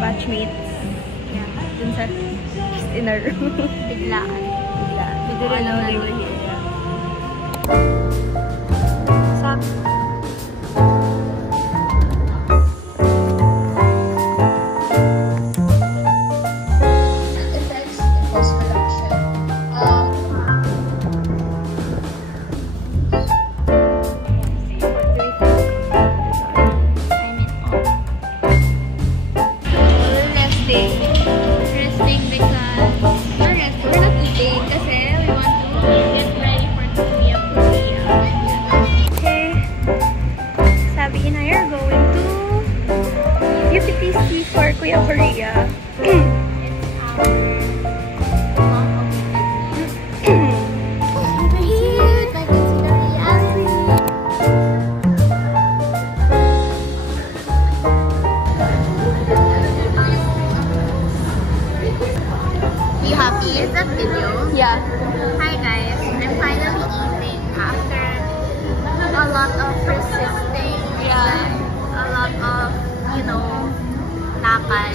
batchmates. Yeah, dun sa just in a room. Biglaan. We didn't know they were here.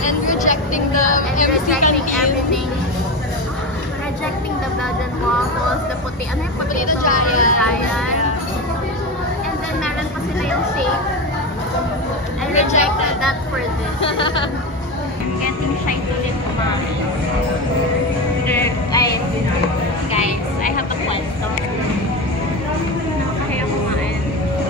And rejecting everything. Rejecting the blood and waffles, the potato giant. And then meron pa sila yung shake. I rejected that for this. I'm getting shy to live kumain. Guys, I have a question. Nakakaya kumain.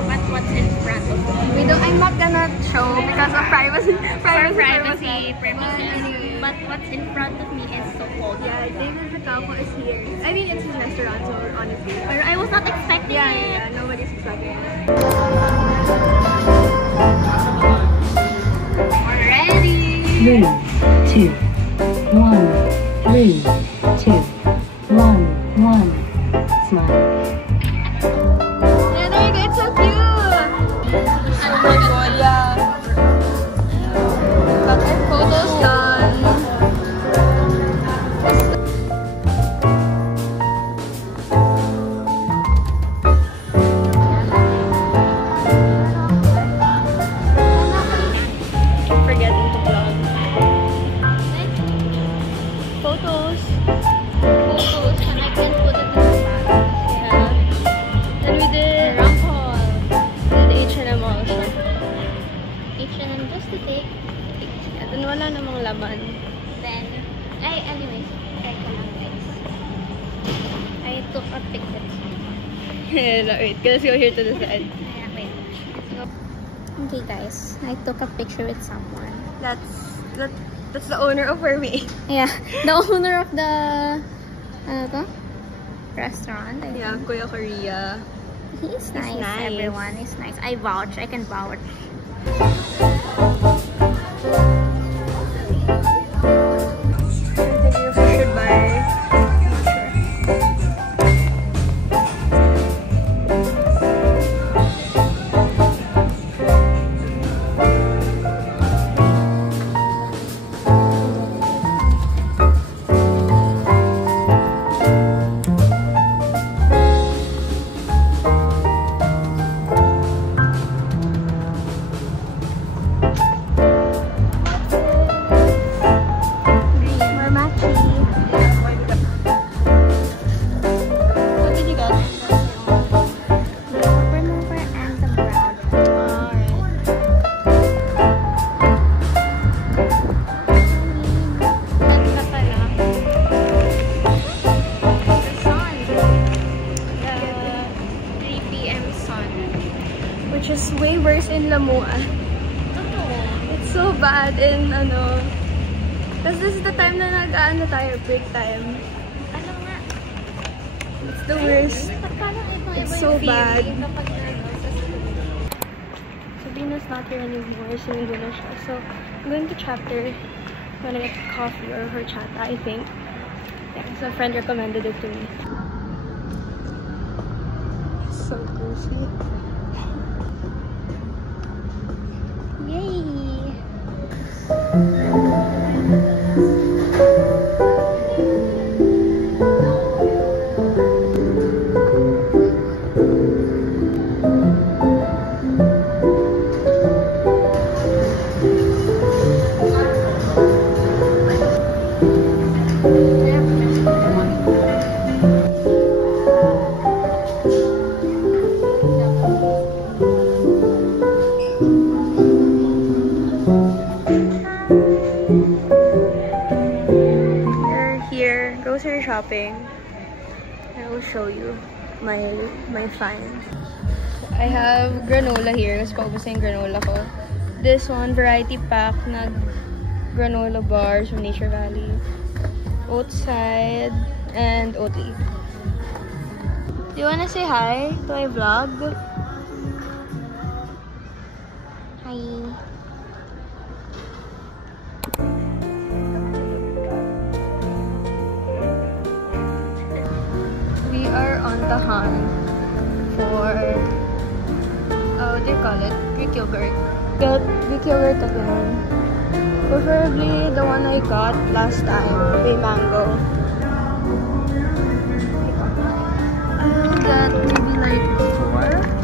But what's in front of me? I'm not gonna show because of privacy Privacy. Anyway. But what's in front of me is so cold. Yeah, David Zacalco is here. I mean, it's his restaurant, so honestly. But I was not expecting it. Yeah, nobody's expecting it. We're ready. 3, 2, 1. 3, 2, 1. Smile. Yeah, there you go. It's so cute. Oh my god, yeah. Got our photos done. Forgetting to vlog. Photos. And I can put it in the bag. Yeah. Then we did Rumple. H&M also. H&M just to take. Yeah, then wala namang laman. Then, anyways, try ko lang guys. I took a picture. Wait, let's go here to the side. Yeah, wait. Okay guys, I took a picture with someone. That's the owner of where we ate. Yeah, the owner of the restaurant. I Yeah, think. Kuya Korea. He's nice, nice. everyone is nice. I can vouch. I think you should buy. Which is way worse in Lamuan. It's so bad in because this is the time na nag-aano tayo, break time. Ano nga? It's the worst. It's so bad. Sabina's not here anymore, so hindi na siya. So, I'm going to Chapter. I'm gonna get coffee or horchata, I think. Yeah, so a friend recommended it to me. So cozy. Yay! shopping. I will show you my finds. I have granola here. Kasi paubos na yung granola ko. This one, variety pack na granola bars from Nature Valley. Oatside and Oatly. Do you wanna say hi to my vlog? Hi. We are on the hunt for what do you call it? Greek yogurt. Get Greek yogurt again. Preferably the one I got last time, the mango. I'll get maybe like 4.